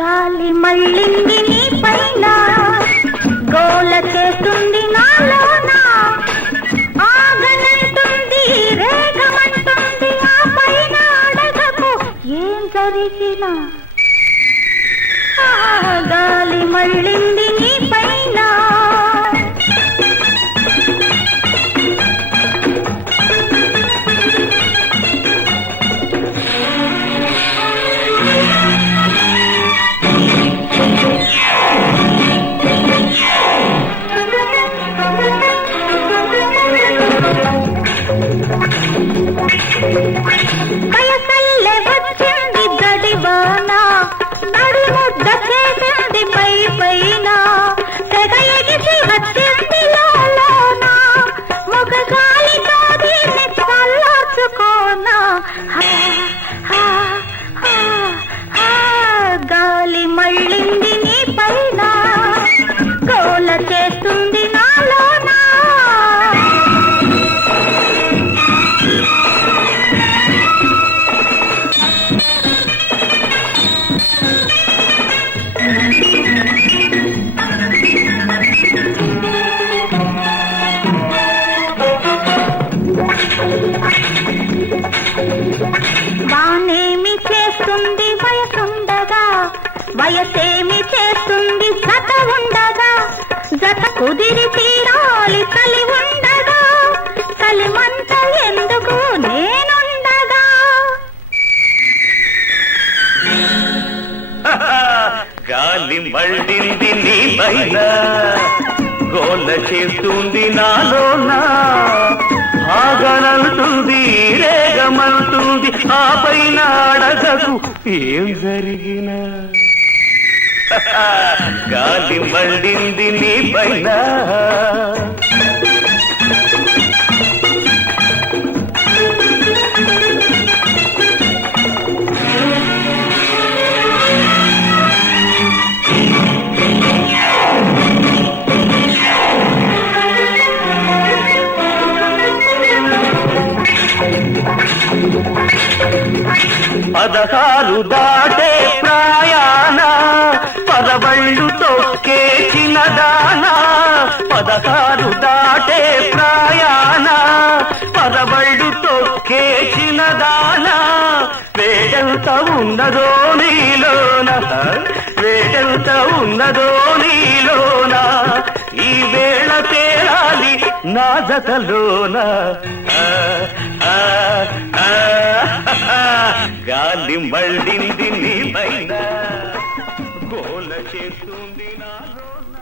గాలి మళ్ళింది నీ పైన గోల చేస్తుంది నాలోన ఆగనంటుంది రేగమంటుంది ఆ పైన అడగకు ఏం జరిగినా గాలి మళ్ళింది నీ పైన కయసల్లె వచ్చింది గడివాన నడి ముద్ద చేసింది పై పైన తెగ ఎగిసి వచ్చింది లోన ముఖ గాలితో దీన్ని చల్లార్చుకోనా గాలి మళ్ళింది నీ పైన గోల చేస్తుంది నాలోనా వానేమి చేస్తుంది వయసుండగా వయసేమి చేస్తుంది జత ఉండగా జత కుదిరి తీరాలి తలి ఉండగా కలిమంత ఎందుకు నేనుండగా గాలి మళ్ళింది నీ పైన గోల చేస్తుంది నాలోన ఆగనంటుంది రేగమంటుంది ఆ పైన అడగకు ఏం జరిగినా గాలి మళ్ళింది నీ పైన పదహారు దాటే ప్రాయాణ పదవళ్ళు తొక్కే చిన్నదాన పదహారు దాటే ప్రాయాణ పదవళ్ళు తొక్కే చిన్నదాన వేడెంత ఉన్నదో నీలోన వేడెంత ఉన్నదో నీలోన ఈ వేళ తేలాలి నా జతలోన గాలి మళ్ళింది నీ పైన గోల చేస్తుంది నాలోన